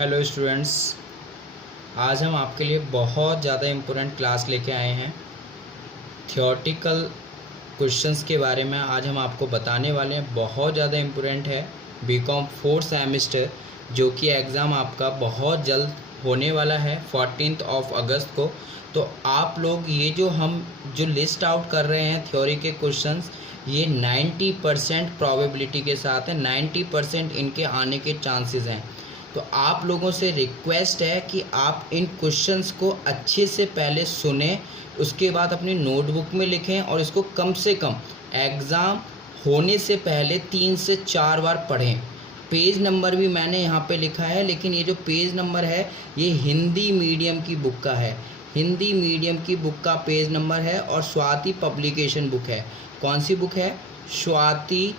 Hello students, आज हम आपके लिए बहुत ज़्यादा इम्पोर्टेंट क्लास लेके आए हैं। थियोरेटिकल क्वेश्चंस के बारे में आज हम आपको बताने वाले हैं। बहुत ज़्यादा इम्पोर्टेंट है। बीकॉम 4th सेमेस्टर जो कि एग्ज़ाम आपका बहुत जल्द होने वाला है 14 अगस्त को। तो आप लोग ये जो लिस्ट आउट कर रहे हैं थ्योरी के क्वेश्चंस, ये 90% प्रोबेबिलिटी के साथ है। 90% इनके आने के चांसेस हैं। तो आप लोगों से रिक्वेस्ट है कि आप इन क्वेश्चंस को अच्छे से पहले सुने, उसके बाद अपनी नोटबुक में लिखें और इसको कम से कम एग्ज़ाम होने से पहले 3 से 4 बार पढ़ें। पेज नंबर भी मैंने यहाँ पे लिखा है, लेकिन ये जो पेज नंबर है ये हिंदी मीडियम की बुक का है। हिंदी मीडियम की बुक का पेज नंबर है और स्वाति पब्लिकेशन बुक है। कौन सी बुक है? स्वाति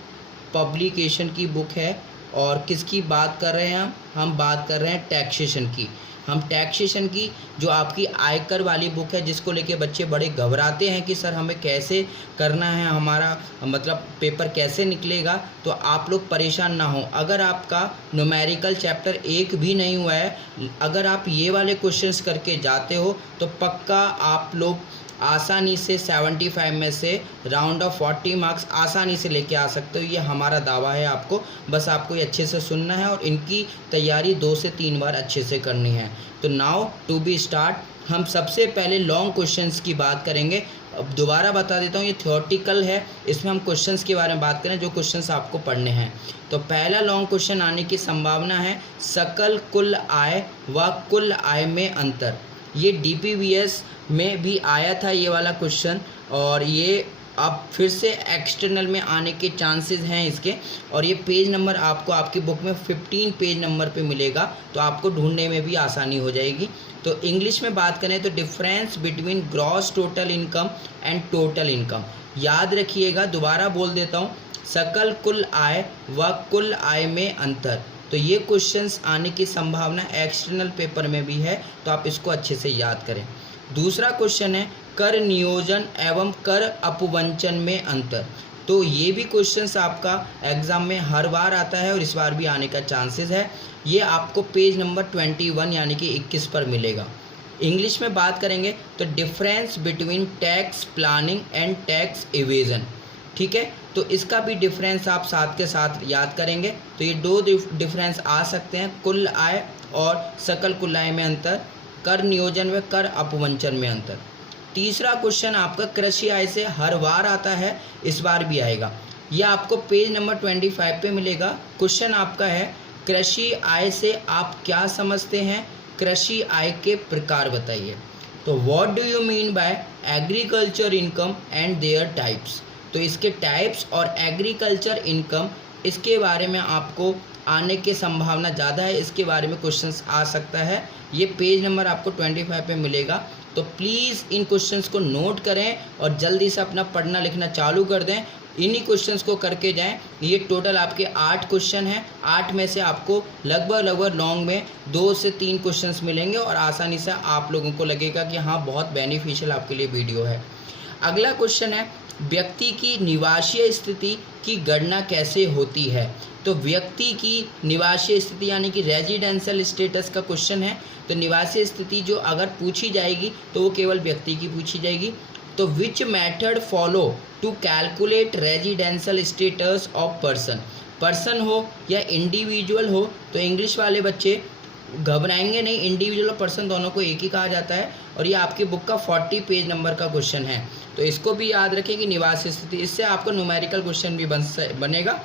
पब्लिकेशन की बुक है। और किसकी बात कर रहे हैं हम बात कर रहे हैं टैक्सेशन की। हम टैक्सेशन की जो आपकी आयकर वाली बुक है, जिसको लेके बच्चे बड़े घबराते हैं कि सर हमें कैसे करना है, हमारा मतलब पेपर कैसे निकलेगा। तो आप लोग परेशान ना हो। अगर आपका न्यूमेरिकल चैप्टर 1 भी नहीं हुआ है, अगर आप ये वाले क्वेश्चंस करके जाते हो तो पक्का आप लोग आसानी से 75 में से राउंड ऑफ 40 मार्क्स आसानी से लेके आ सकते हो। ये हमारा दावा है आपको। बस आपको ये अच्छे से सुनना है और इनकी तैयारी 2 से 3 बार अच्छे से करनी है। तो नाउ टू बी स्टार्ट। हम सबसे पहले लॉन्ग क्वेश्चंस की बात करेंगे। अब दोबारा बता देता हूँ, ये थियोरेटिकल है, इसमें हम क्वेश्चंस के बारे में बात करें जो क्वेश्चंस आपको पढ़ने हैं। तो पहला लॉन्ग क्वेश्चन आने की संभावना है सकल कुल आय व कुल आय में अंतर। ये DPVS में भी आया था ये वाला क्वेश्चन, और ये अब फिर से एक्सटर्नल में आने के चांसेस हैं इसके। और ये पेज नंबर आपको आपकी बुक में 15 पेज नंबर पे मिलेगा, तो आपको ढूंढने में भी आसानी हो जाएगी। तो इंग्लिश में बात करें तो difference between gross total income and total income. याद रखिएगा, दोबारा बोल देता हूँ, सकल कुल आय व कुल आय में अंतर। तो ये क्वेश्चंस आने की संभावना एक्सटर्नल पेपर में भी है, तो आप इसको अच्छे से याद करें। दूसरा क्वेश्चन है कर नियोजन एवं कर अपवंचन में अंतर। तो ये भी क्वेश्चंस आपका एग्जाम में हर बार आता है और इस बार भी आने का चांसेस है। ये आपको पेज नंबर 21 यानी कि 21 पर मिलेगा। इंग्लिश में बात करेंगे तो difference between tax planning and tax evasion. ठीक है, तो इसका भी डिफरेंस आप साथ के साथ याद करेंगे। तो ये 2 डिफरेंस आ सकते हैं, कुल आय और सकल कुल आय में अंतर, कर नियोजन व कर अपवंचन में अंतर। तीसरा क्वेश्चन आपका कृषि आय से हर बार आता है, इस बार भी आएगा। यह आपको पेज नंबर 25 पे मिलेगा। क्वेश्चन आपका है कृषि आय से आप क्या समझते हैं, कृषि आय के प्रकार बताइए। तो what do you mean by agriculture income and there types. तो इसके टाइप्स और एग्रीकल्चर इनकम, इसके बारे में आपको आने की संभावना ज़्यादा है, इसके बारे में क्वेश्चंस आ सकता है। ये पेज नंबर आपको 25 पे मिलेगा। तो प्लीज़ इन क्वेश्चंस को नोट करें और जल्दी से अपना पढ़ना लिखना चालू कर दें। इन्हीं क्वेश्चंस को करके जाएं। ये टोटल आपके 8 क्वेश्चन हैं। 8 में से आपको लगभग लॉन्ग में 2 से 3 क्वेश्चंस मिलेंगे और आसानी से आप लोगों को लगेगा कि हाँ, बहुत बेनिफिशियल आपके लिए वीडियो है। अगला क्वेश्चन है व्यक्ति की निवासीय स्थिति की गणना कैसे होती है। तो व्यक्ति की निवासीय स्थिति यानी कि रेजिडेंशियल स्टेटस का क्वेश्चन है। तो निवासीय स्थिति जो अगर पूछी जाएगी तो वो केवल व्यक्ति की पूछी जाएगी। तो which method follow to calculate residential status of person. Person हो या इंडिविजुअल हो, तो इंग्लिश वाले बच्चे घबराएंगे नहीं, इंडिविजुअल और पर्सन दोनों को एक ही कहा जाता है। और ये आपकी बुक का 40 पेज नंबर का क्वेश्चन है, तो इसको भी याद रखें कि निवास स्थिति। इससे आपको न्यूमेरिकल क्वेश्चन भी बनेगा,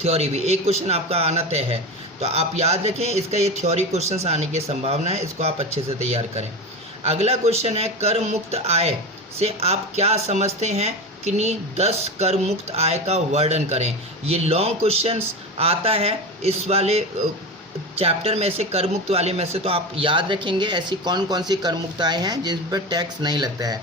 थ्योरी भी एक क्वेश्चन आपका आना तय है। तो आप याद रखें, इसका ये थ्योरी क्वेश्चन आने की संभावना है, इसको आप अच्छे से तैयार करें। अगला क्वेश्चन है कर मुक्त आय से आप क्या समझते हैं, किन्हीं 10 कर मुक्त आय का वर्णन करें। ये लॉन्ग क्वेश्चंस आता है इस वाले चैप्टर में से, कर मुक्त वाले में से। तो आप याद रखेंगे ऐसी कौन कौन सी कर मुक्त आय हैं जिन पर टैक्स नहीं लगता है।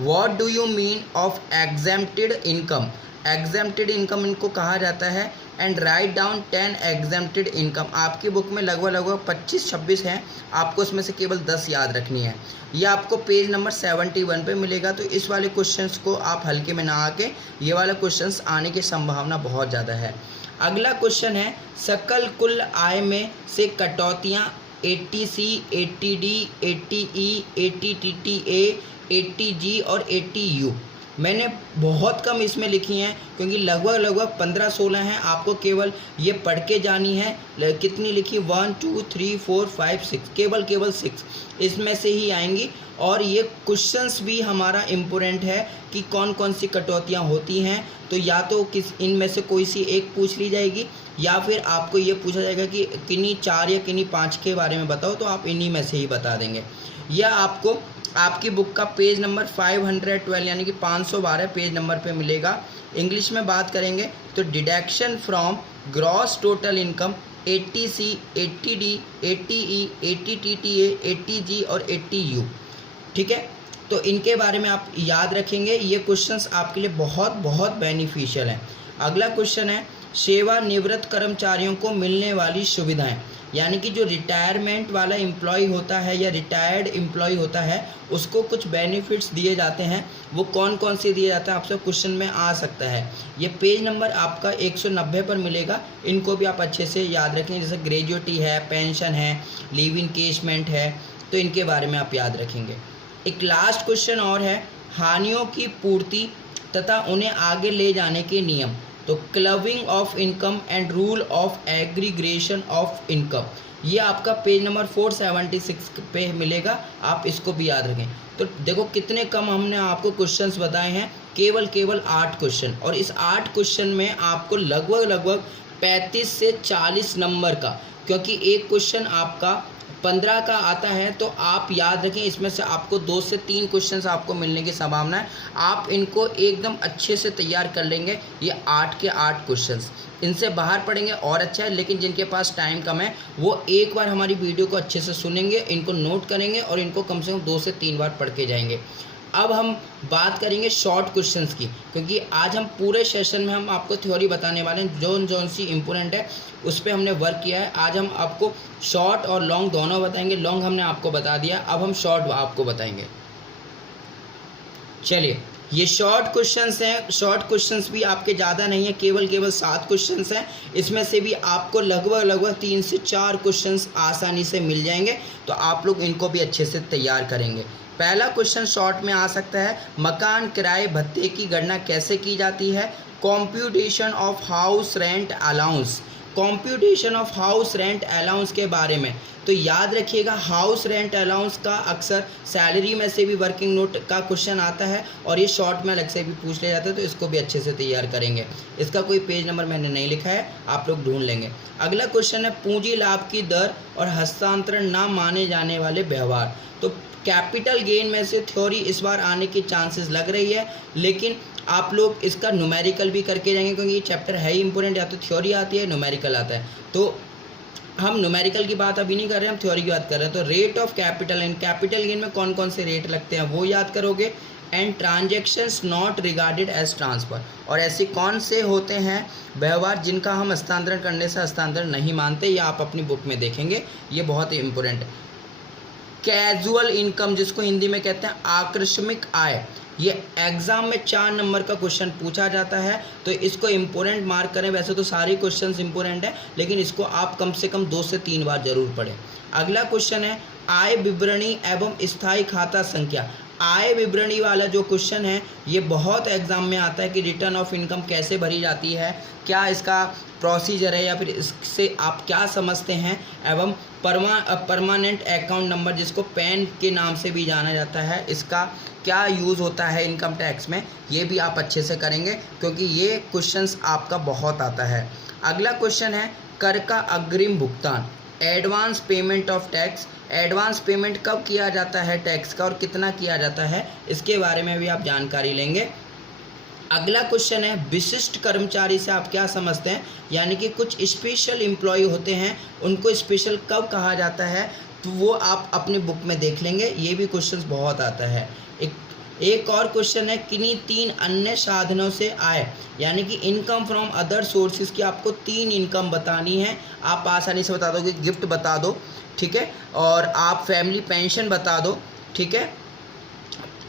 What do you mean of exempted income. Exempted income इनको कहा जाता है। And write down 10 exempted income. आपकी बुक में लगभग 25-26 हैं, आपको उसमें से केवल 10 याद रखनी है। ये आपको पेज नंबर 71 पे मिलेगा। तो इस वाले क्वेश्चंस को आप हल्के में ना आके, ये वाला क्वेश्चंस आने की संभावना बहुत ज़्यादा है। अगला क्वेश्चन है सकल कुल आय में से कटौतियाँ 80C, 80D, 80E, 80TTA, 80G और 80U। मैंने बहुत कम इसमें लिखी हैं क्योंकि लगभग 15-16 हैं। आपको केवल ये पढ़ के जानी है। कितनी लिखी 1 2 3 4 5 6, केवल 6 इसमें से ही आएंगी। और ये क्वेश्चंस भी हमारा इम्पोर्टेंट है कि कौन कौन सी कटौतियाँ होती हैं। तो या तो इनमें से कोई सी एक पूछ ली जाएगी या फिर आपको ये पूछा जाएगा कि किन्हीं 4 या किन्हीं 5 के बारे में बताओ, तो आप इन्हीं में से ही बता देंगे। यह आपको आपकी बुक का पेज नंबर 512 यानी कि 512 पेज नंबर पे मिलेगा। इंग्लिश में बात करेंगे तो deduction from gross total income 80C, 80D, 80E, 80TTA, 80G और 80U। ठीक है, तो इनके बारे में आप याद रखेंगे। ये क्वेश्चंस आपके लिए बहुत बहुत बेनिफिशियल हैं। अगला क्वेश्चन है सेवानिवृत्त कर्मचारियों को मिलने वाली सुविधाएं, यानी कि जो रिटायरमेंट वाला एम्प्लॉय होता है या रिटायर्ड एम्प्लॉय होता है उसको कुछ बेनिफिट्स दिए जाते हैं। वो कौन कौन से दिए जाते हैं आपसे क्वेश्चन में आ सकता है। ये पेज नंबर आपका 190 पर मिलेगा। इनको भी आप अच्छे से याद रखें, जैसे ग्रेजुएटी है, पेंशन है, लीव इनकेशमेंट है, तो इनके बारे में आप याद रखेंगे। एक लास्ट क्वेश्चन और है हानियों की पूर्ति तथा उन्हें आगे ले जाने के नियम। तो clubbing of income and rule of aggregation of income, ये आपका पेज नंबर 476 पे मिलेगा। आप इसको भी याद रखें। तो देखो कितने कम हमने आपको क्वेश्चंस बताए हैं, केवल 8 क्वेश्चन। और इस 8 क्वेश्चन में आपको लगभग 35 से 40 नंबर का, क्योंकि एक क्वेश्चन आपका 15 का आता है, तो आप याद रखें इसमें से आपको 2 से 3 क्वेश्चंस आपको मिलने की संभावना है। आप इनको एकदम अच्छे से तैयार कर लेंगे। ये 8 के 8 क्वेश्चंस, इनसे बाहर पढ़ेंगे और अच्छा है, लेकिन जिनके पास टाइम कम है वो एक बार हमारी वीडियो को अच्छे से सुनेंगे, इनको नोट करेंगे और इनको कम से कम 2 से 3 बार पढ़ के जाएंगे। अब हम बात करेंगे शॉर्ट क्वेश्चंस की, क्योंकि आज हम पूरे सेशन में हम आपको थ्योरी बताने वाले हैं। जौन सी इम्पोर्टेंट है उस पर हमने वर्क किया है। आज हम आपको शॉर्ट और लॉन्ग दोनों बताएंगे। लॉन्ग हमने आपको बता दिया, अब हम शॉर्ट आपको बताएंगे। चलिए, ये शॉर्ट क्वेश्चंस हैं। शॉर्ट क्वेश्चंस भी आपके ज़्यादा नहीं है, केवल 7 क्वेश्चंस हैं। इसमें से भी आपको लगभग 3 से 4 क्वेश्चंस आसानी से मिल जाएंगे। तो आप लोग इनको भी अच्छे से तैयार करेंगे। पहला क्वेश्चन शॉर्ट में आ सकता है मकान किराए भत्ते की गणना कैसे की जाती है। Computation of house rent allowance, computation of house rent allowance के बारे में तो याद रखिएगा। हाउस रेंट अलाउंस का अक्सर सैलरी में से भी वर्किंग नोट का क्वेश्चन आता है और ये शॉर्ट में अलग से भी पूछ लिया जाता है, तो इसको भी अच्छे से तैयार करेंगे। इसका कोई पेज नंबर मैंने नहीं लिखा है, आप लोग ढूंढ लेंगे। अगला क्वेश्चन है पूंजी लाभ की दर और हस्तांतरण ना माने जाने वाले व्यवहार। तो कैपिटल गेन में से थ्योरी इस बार आने की चांसेस लग रही है, लेकिन आप लोग इसका न्यूमेरिकल भी करके जाएंगे, क्योंकि ये चैप्टर है ही इंपॉर्टेंट। या तो थ्योरी आती है, न्यूमेरिकल आता है। तो हम न्यूमेरिकल की बात अभी नहीं कर रहे हैं, हम थ्योरी की बात कर रहे हैं। तो rate of capital and capital gain में कौन कौन से रेट लगते हैं वो याद करोगे। And transactions not regarded as transfer, और ऐसे कौन से होते हैं व्यवहार जिनका हम हस्तांतरण करने से हस्तांतरण नहीं मानते, या आप अपनी बुक में देखेंगे। ये बहुत ही इंपॉर्टेंट है। कैजुअल इनकम, जिसको हिंदी में कहते हैं आकस्मिक आय, ये एग्ज़ाम में 4 नंबर का क्वेश्चन पूछा जाता है, तो इसको इम्पोर्टेंट मार्क करें। वैसे तो सारे क्वेश्चंस इम्पोर्टेंट है, लेकिन इसको आप कम से कम 2 से 3 बार जरूर पढ़ें। अगला क्वेश्चन है आय विवरणी एवं स्थायी खाता संख्या। आय विवरणी वाला जो क्वेश्चन है ये बहुत एग्जाम में आता है कि रिटर्न ऑफ इनकम कैसे भरी जाती है, क्या इसका प्रोसीजर है, या फिर इससे आप क्या समझते हैं। एवं परमानेंट अकाउंट नंबर, जिसको पैन के नाम से भी जाना जाता है, इसका क्या यूज़ होता है इनकम टैक्स में, ये भी आप अच्छे से करेंगे, क्योंकि ये क्वेश्चंस आपका बहुत आता है। अगला क्वेश्चन है कर का अग्रिम भुगतान, advance payment of tax. Advance payment कब किया जाता है टैक्स का और कितना किया जाता है, इसके बारे में भी आप जानकारी लेंगे। अगला क्वेश्चन है विशिष्ट कर्मचारी से आप क्या समझते हैं, यानी कि कुछ स्पेशल एम्प्लॉय होते हैं, उनको स्पेशल कब कहा जाता है, तो वो आप अपनी बुक में देख लेंगे। ये भी क्वेश्चंस बहुत आता है। एक और क्वेश्चन है किन्हीं 3 अन्य साधनों से आय, यानी कि इनकम फ्रॉम अदर सोर्सेज की आपको 3 इनकम बतानी है। आप आसानी से बता दोगे, गिफ्ट बता दो, ठीक है, और आप फैमिली पेंशन बता दो, ठीक है,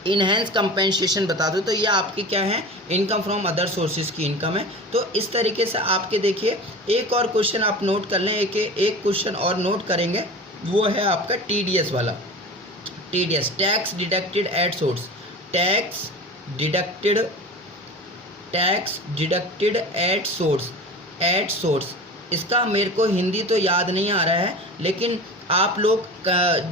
इनहेंस कंपेंसेशन बता दो, तो ये आपकी क्या है, इनकम फ्रॉम अदर सोर्सेज की इनकम है। तो इस तरीके से आपके देखिए एक और क्वेश्चन आप नोट कर लें, एक क्वेश्चन और नोट करेंगे, वो है आपका टीडीएस वाला। TDS, tax deducted at source, tax deducted at source. इसका मेरे को हिंदी तो याद नहीं आ रहा है, लेकिन आप लोग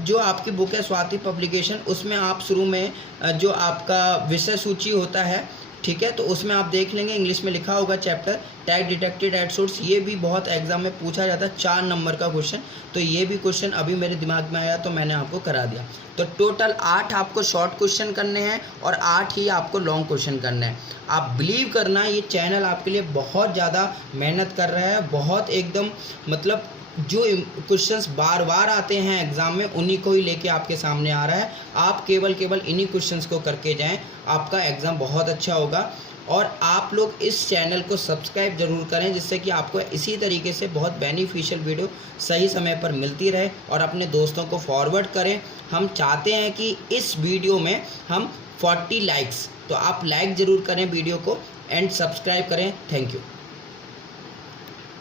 जो आपकी बुक है स्वाति पब्लिकेशन, उसमें आप शुरू में जो आपका विषय सूची होता है, ठीक है, तो उसमें आप देख लेंगे, इंग्लिश में लिखा होगा chapter tax deducted at source. ये भी बहुत एग्जाम में पूछा जाता है, 4 नंबर का क्वेश्चन। तो ये भी क्वेश्चन अभी मेरे दिमाग में आया तो मैंने आपको करा दिया। तो टोटल 8 आपको शॉर्ट क्वेश्चन करने हैं और 8 ही आपको लॉन्ग क्वेश्चन करने हैं। आप बिलीव करना, ये चैनल आपके लिए बहुत ज़्यादा मेहनत कर रहा है, बहुत एकदम मतलब जो क्वेश्चंस बार बार आते हैं एग्ज़ाम में, उन्हीं को ही लेके आपके सामने आ रहा है। आप केवल इन्हीं क्वेश्चंस को करके जाएं, आपका एग्ज़ाम बहुत अच्छा होगा। और आप लोग इस चैनल को सब्सक्राइब ज़रूर करें, जिससे कि आपको इसी तरीके से बहुत बेनिफिशियल वीडियो सही समय पर मिलती रहे, और अपने दोस्तों को फॉरवर्ड करें। हम चाहते हैं कि इस वीडियो में हम 40 लाइक्स, तो आप लाइक ज़रूर करें वीडियो को एंड सब्सक्राइब करें। Thank you.